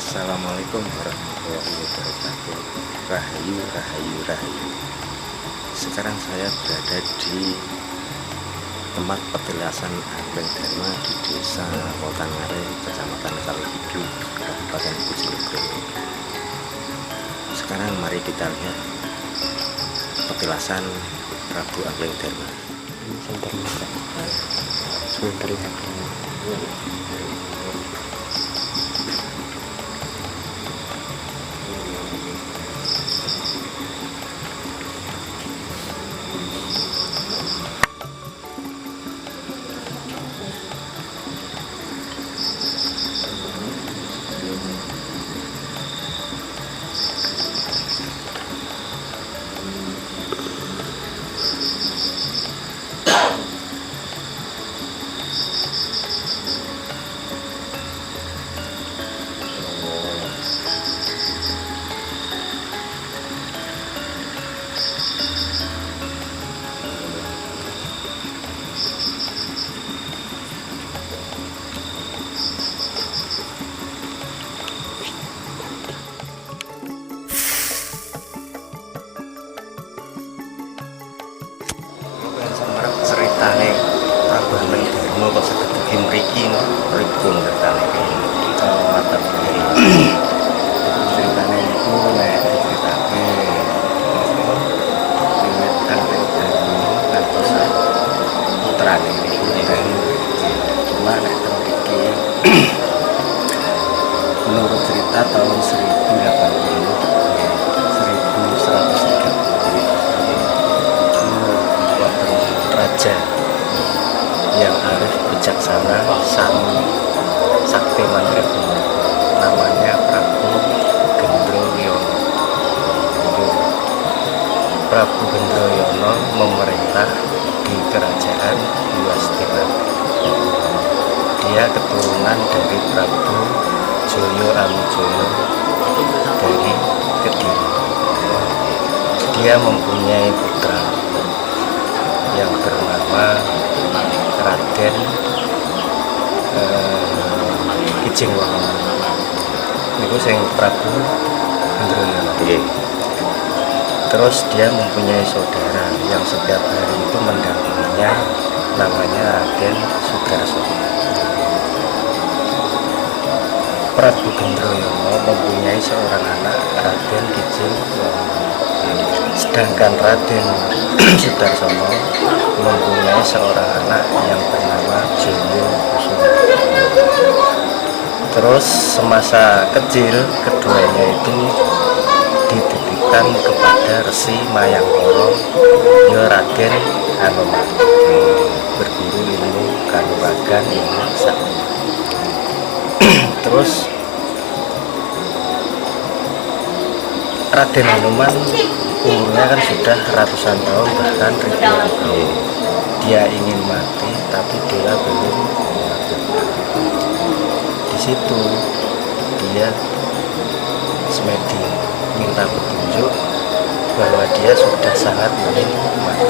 Assalamualaikum warahmatullahi wabarakatuh. Rahayu, rahayu, rahayu. Sekarang saya berada di tempat petilasan Angklung Dharma di Desa Wotangare, Kecamatan Kalihidu, Kabupaten Bojonegoro. Sekarang mari kita lihat petilasan Prabu Angklung Dharma. Ceritane Prabu Angklung Dharma kok saged dugi mriki pripun ceritane matur Ceritane iku nek diceritake wiwit Angklung Dharma ngantos putrane cuma nek iki menurut cerita tahun 1080 raja yang arif bijaksana sakti mandraguna namanya Prabu Gendroyono. Prabu Gendroyono memerintah di kerajaan Yuastina. Dia keturunan dari Prabu Joyo Amijoyo dari Kediri. Dia mempunyai putra yang bernama Raden Kijing Wahono. Itu sing Prabu Gendroyono. Terus dia mempunyai saudara yang setiap hari itu mendampinginya, namanya Raden Sudarsono. Prabu Gendroyono mempunyai seorang anak, Raden Kijing Wahono. Sedangkan Raden Sudarsono mempunyai seorang anak yang bernama Joyo Kusumo. Terus semasa kecil keduanya itu dititipkan kepada Resi Mayangkara ya Raden Hanuman, berguru ilmu kanuragan, ilmu sakti. Terus Raden Hanuman umurnya kan sudah ratusan tahun, bahkan ribuan tahun. Dia ingin mati tapi dia belum mati. Di situ dia semedi minta petunjuk bahwa dia sudah sangat ingin mati.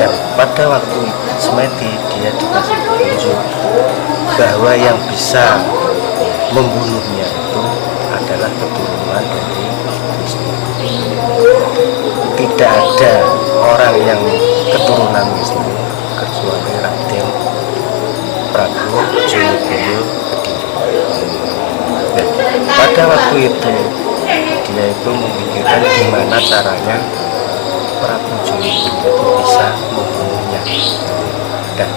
Dan pada waktu semedi dia dikasih petunjuk bahwa yang bisa membunuhnya itu adalah keturunan dari Wisnu. Tidak ada orang yang keturunan Wisnu kecuali Raden Prabu Joyoboyo Kediri. Dan pada waktu itu dia itu memikirkan gimana caranya Prabu Joyoboyo itu bisa membunuhnya. Dan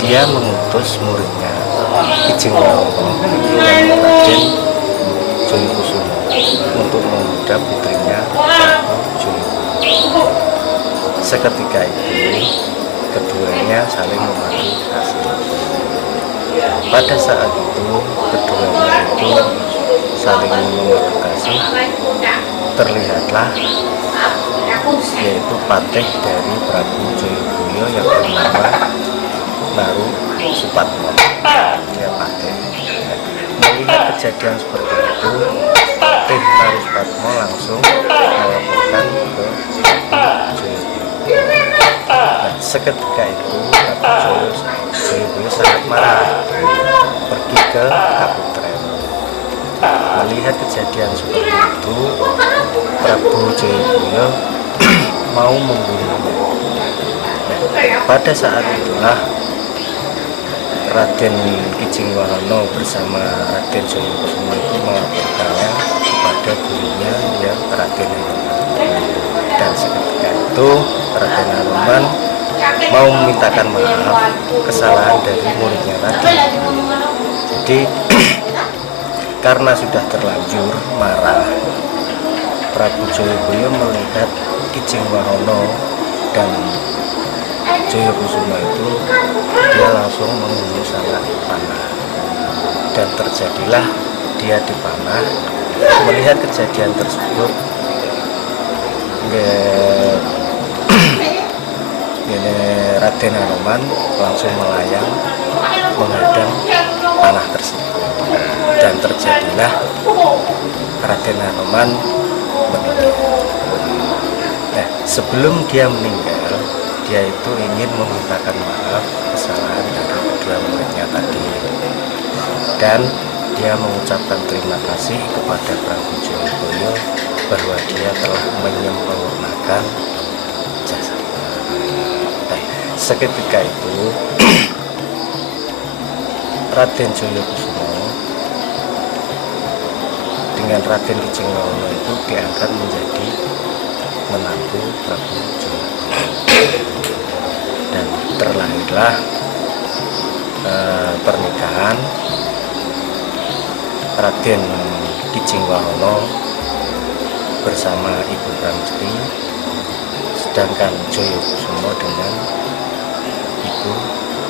dia mengutus muridnya Kijing Wahono yang Raden Joyo Kusumo untuk menggoda putrinya Prabu Joyoboyo. seketika itu keduanya saling memadu kasih. Pada saat itu keduanya itu saling memadu kasih, terlihatlah yaitu patih dari Prabu Jayabaya yang bernama Naru Supatmo. Dia patih. Melihat kejadian seperti itu, Patih Naru Supatmo langsung melaporkan ke Prabu Jayabaya. Nah, seketika itu Prabu Jayabaya sangat marah, pergi ke Kaputren. Melihat kejadian seperti itu, Prabu Jayabaya mau membunuhnya. Pada saat itulah Raden Kijing Wahono bersama Raden Jayabaya itu melaporkannya kepada gurunya yang Raden Hanuman. Dan seketika itu Raden Hanuman mau memintakan maaf kesalahan dari muridnya tadi. Jadi karena sudah terlanjur marah, Prabu Jayabaya melihat Kijing Wahono dan Jayakusuma itu, dia langsung membunuh sangat panah, dan terjadilah dia dipanah. Melihat kejadian tersebut, Raden Hanuman langsung melayang menghadang panah tersebut, dan terjadilah Raden Hanuman meninggal. Nah, sebelum dia meninggal, dia itu ingin memintakan maaf kesalahan dari kedua muridnya tadi, dan dia mengucapkan terima kasih kepada Prabu Jayabaya bahwa dia telah menyempurnakan jasa. Nah, seketika itu Raden Jayakusuma dengan Raden Kijing Wahono itu diangkat menjadi menantu Prabu Jayabaya, dan terlahirlah pernikahan Raden Kijing Wahono bersama Ibu Pramesti, sedangkan Jayakusuma dengan Ibu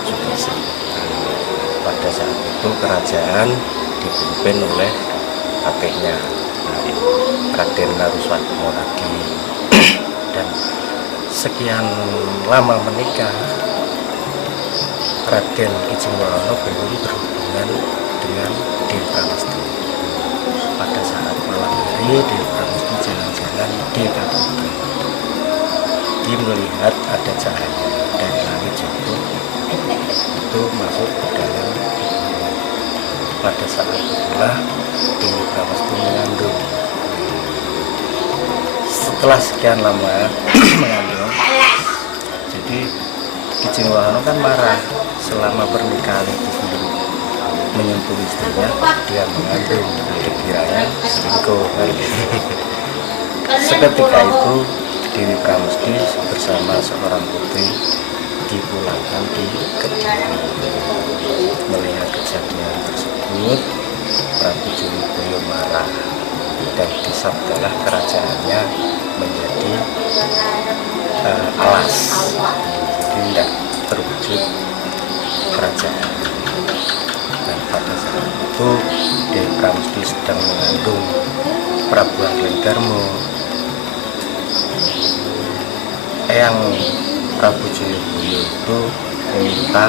Judisi. Pada saat itu kerajaan dipimpin oleh kakeknya Raden Naruswatmo lagi. Dan sekian lama menikah, Raden Kijing Wahono belum berhubungan dengan Dewi Pramesti. Pada saat malam hari, Dewi Pramesti jalan-jalan di Kaputren. Dia melihat ada cahaya dari langit jatuh, itu masuk ke dalam tubuhnya. Pada saat itulah Dewi Pramesti mengandung. Setelah sekian lama mengandung, jadi Kijing Wahono kan marah selama pernikahan itu belum menyentuh istrinya, dia mengandung, dikiranya selingkuh. Seketika itu Dewi Pramesti bersama seorang putri dipulangkan di Kediri. Melihat kejadian tersebut, Prabu Jayabaya marah, dan disabdalah kerajaannya menjadi alas, jadi tidak terwujud kerajaan. Dan pada saat itu Dewi Pramesti sedang mengandung Prabu Anglengdarma. Eyang Prabu Jayabaya itu meminta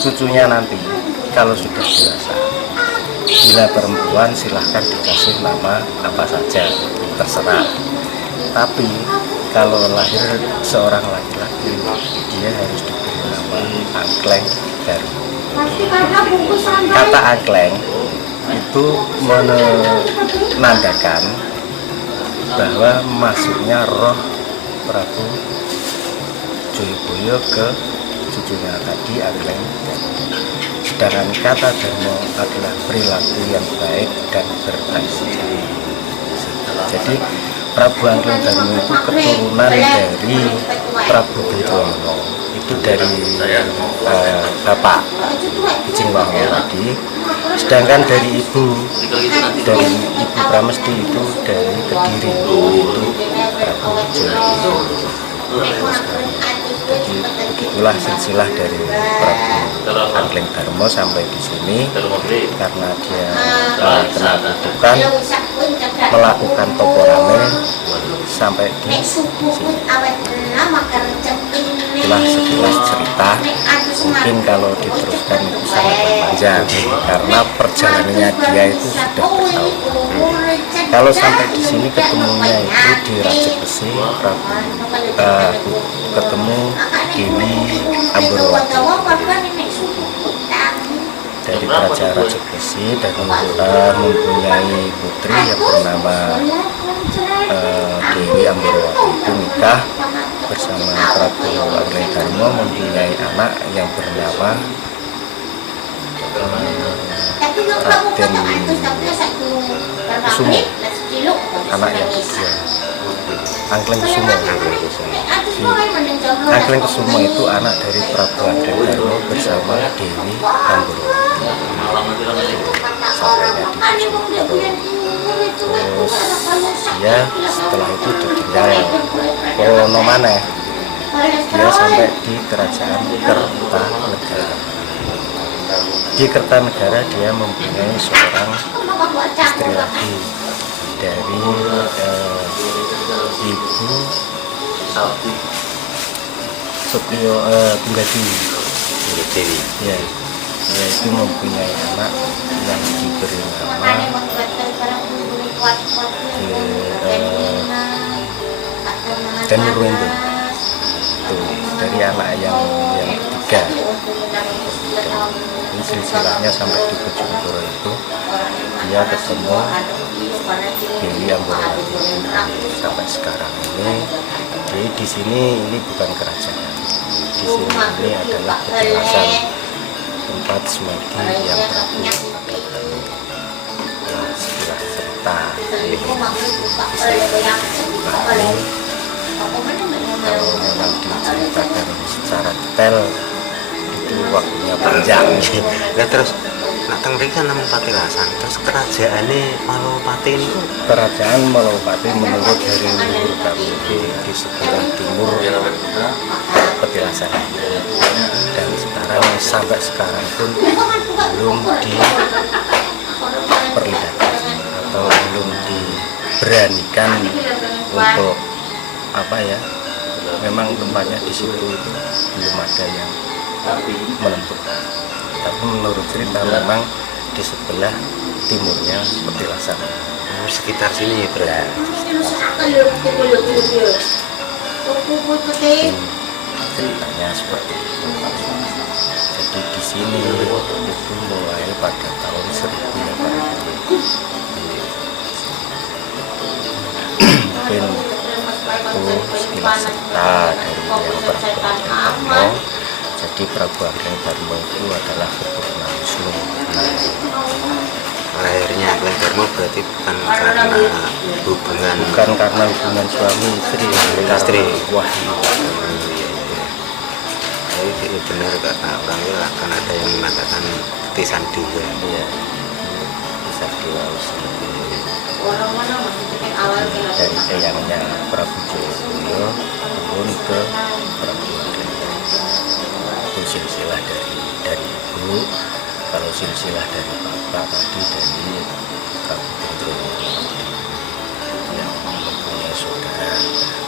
cucunya nanti kalau sudah dewasa, bila perempuan silahkan dikasih nama apa saja, terserah. Tapi kalau lahir seorang laki-laki, dia harus diberi nama Anglengdarma. Kata Angleng itu menandakan bahwa masuknya roh Prabu Jayabaya ke cucunya tadi, Anglengdarma. Sedangkan kata Darma adalah perilaku yang baik dan berhasil. Jadi Prabu Anglengdarma itu keturunan dari Prabu Gendrono itu dari Bapak Kijing Wango tadi, sedangkan dari Ibu Pramesti itu dari Kediri, itu Prabu Wijaya. Jadi begitulah silsilah dari Prabu Angkleng Darmo sampai di sini karena dia kena kutukan melakukan toporame sampai di sini. Itulah sekilas cerita. Mungkin kalau diteruskan itu sangat panjang karena perjalanannya dia itu sudah bertahun. Kalau sampai di sini ketemunya itu di Raja Besi, ketemu Dewi Amborowati dari Kerajaan Raja Besi dan mempunyai putri yang bernama Dewi Amborowati itu nikah bersama Prabu Angkleng Darmo, mempunyai anak yang bernama Raden Kusumo, anak yang kedua Angkleng Kusumo. Angkleng Kusumo itu anak dari Prabu Angkleng Darmo bersama Dewi Amborowati. Terus dia setelah itu ditinggal Polono maneh, dia sampai di Kerajaan Kertanegara. Di Kertanegara dia mempunyai seorang istri lagi dari Ibu Sotio Tunggadewi. Ya, dia itu mempunyai anak yang diberi nama Danurwendo. Itu dari anak yang ketiga. Ini silsilahnya sampai di Bojonegoro itu dia ketemu Dewi Amborowati sampai sekarang ini. Jadi di sini ini bukan kerajaan. Di sini ini adalah kejelasan tempat semedi yang Prabu Angkleng Darmo. Nah, sekilas cerita ini kalau memang diceritakan secara detail itu waktunya panjang. Nah terus teng mriki kan namung Patilasan. Terus kerajaane Malowapati niku, Kerajaan Malowapati menurut dari leluhur kami itu di sebelah timur Petilasan, dan sekarang sampai sekarang pun belum diperlihatkan atau belum diberanikan untuk apa ya, memang tempatnya di situ itu belum ada yang menentukan. Tapi menurut cerita memang di sebelah timurnya Petilasan. Sekitar sini ya berarti. Ceritanya seperti itu. Jadi di sini itu mulai pada tahun 1800. Mungkin itu sekilas cerita dari yang Prabu Angkleng Darmo. Jadi Prabu Angkleng Darmo itu adalah keturunan Wisnu. Lahirnya Angkleng Darmo berarti bukan karena hubungan suami istri, wahyu. Jadi benar kata orang itu akan ada yang mengatakan Tisan Dewa. Iya, Tisan Dewa Wisnu. Dari eyangnya Prabu Jayabaya turun ke Prabu Angkleng Darmo. Itu silsilah dari ibu. Kalau silsilah dari bapak tadi dari Prabu Gendrono yang mempunyai saudara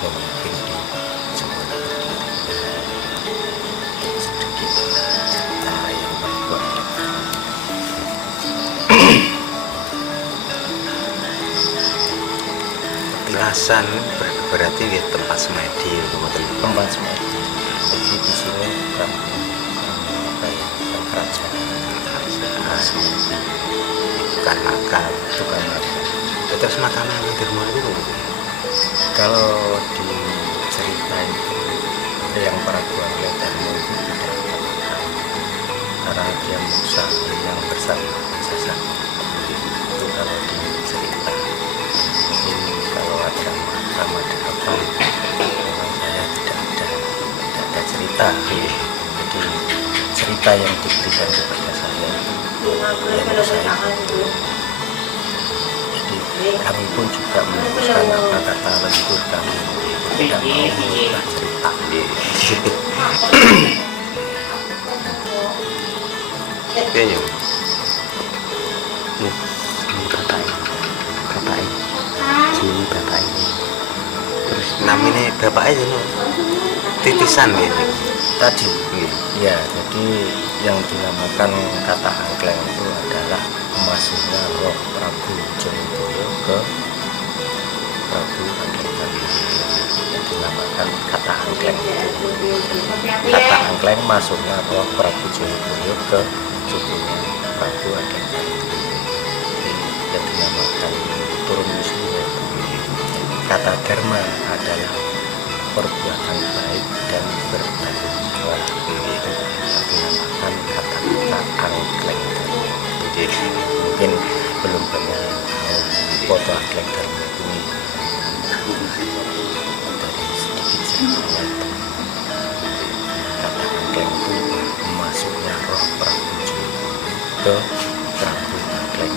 memimpin di Jember Berdiri. Sedikit cerita yang membuat Petilasan berarti di tempat semedi, tempat semedi. Jadi di sini bukan makam. Terus makamnya Angkleng Darmo itu kalau di cerita itu yang Prabu Angkleng Darmo itu tidak ada makam karena dia musa yang bersama Sasa. Itu kalau di cerita. Mungkin kalau ada makam ada apa, memang saya tidak ada cerita. Jadi cerita yang diberikan kepada saya itu yang saya. Jadi kami pun juga meneruskan apa kata leluhur kami, tidak mau mengubah cerita. Kayaknya bapak jenenge bapak terus namanya bapaknya itu titisan gitu. Tadi Nggih. ya, jadi yang dinamakan kata angkleng itu adalah masuknya roh Prabu Jayabaya ke Prabu Angkleng. Yang dinamakan kata angkleng itu. Kata angkleng masuknya roh Prabu Jayabaya ke cucunya Prabu Angkleng. Yang dinamakan turun wisnu. Kata dharma adalah perbuatan baik dan bertanggung jawab. Itu dinamakan kata-kata angkleng. Jadi mungkin belum banyak foto angkleng dharma ini. Dari sedikit ceritanya itu, kata angkleng itu masuknya roh Prabu Jayabaya ke Prabu Angkleng.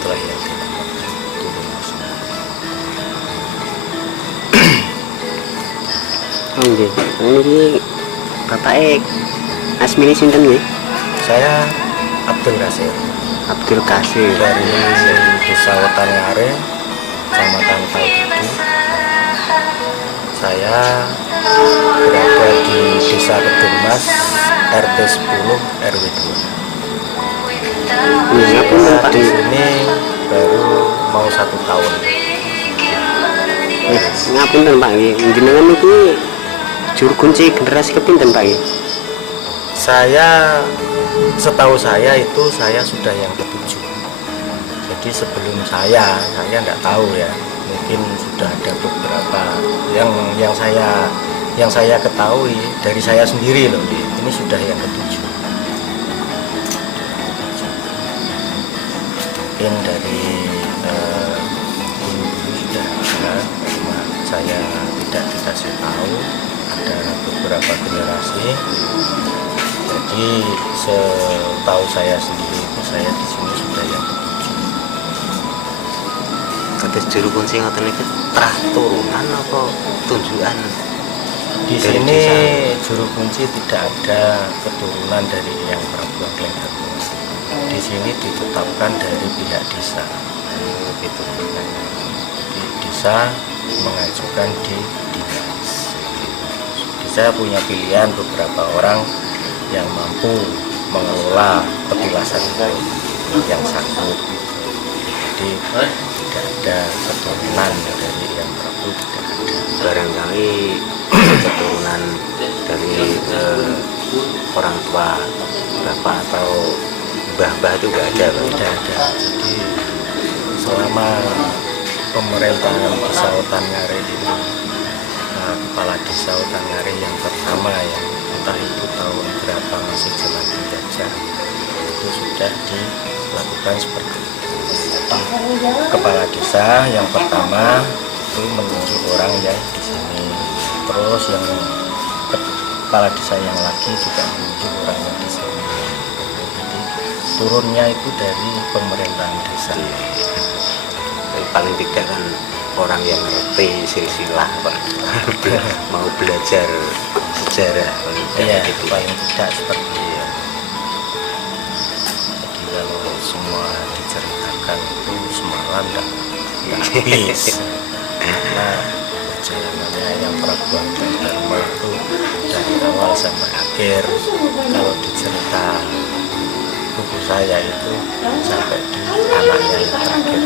Itulah yang dinamakan turun wisnu. oh nggih niki bapak asmine sinten nggih Saya Abdul Kasir Abdul Kasir dari Desa Wetangare, Kecamatan Paidu. Saya berada di Desa Kedurmas, RT 10 RW 2. ngapunten Pak Di sini baru mau 1 tahun. ngapunten Pak nggih jenengan niki juru kunci generasi kepinten Pak nggih Setahu saya itu saya sudah yang ke-7. Jadi sebelum saya tidak tahu ya, mungkin sudah ada beberapa yang saya ketahui dari saya sendiri loh, ini sudah yang ke-7. Mungkin dari dulu sudah ada, cuma saya tidak dikasih tahu ada beberapa generasi. Jadi setahu saya sendiri itu saya di sini sudah yang ke-7. Kados juru kunci ngoten iki trah turunan apa tunjukan? Di Dari sini desa. juru kunci tidak ada keturunan dari yang Prabu Angkleng Dharma. Di sini ditetapkan dari pihak desa. Begitu. Di desa mengajukan di dinas. Desa punya pilihan beberapa orang yang mampu mengelola petilasan itu, yang sanggup. Jadi tidak ada keturunan dari yang Prabu, tidak ada. Barangkali keturunan dari orang tua bapak atau mbah-mbah itu nggak ada, Pak? Tidak ada. Jadi selama pemerintahan Desa Wetangare ini, kepala Desa Wetangare yang pertama ya, entah itu tahun berapa masih zaman penjajah, itu sudah dilakukan seperti itu. Kepala desa yang pertama itu menunjuk orang yang di sini, terus yang kepala desa yang lagi juga menunjuk orang yang di sini. Jadi turunnya itu dari pemerintahan desa. Paling tidak kan orang yang ngerti silsilah, Pak. Mau belajar sejarah paling tidak Iya, gitu. paling tidak seperti itu. Jadi kalau semua diceritakan itu semalam tidak habis. Karena perjalanannya yang Prabu Angkleng Dharma itu dari awal sampai akhir, kalau dicerita buku saya itu sampai di anaknya yang terakhir.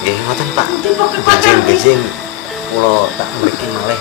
Nggih ngoten, Pak. Bejing-bejing kula tak mriki malih.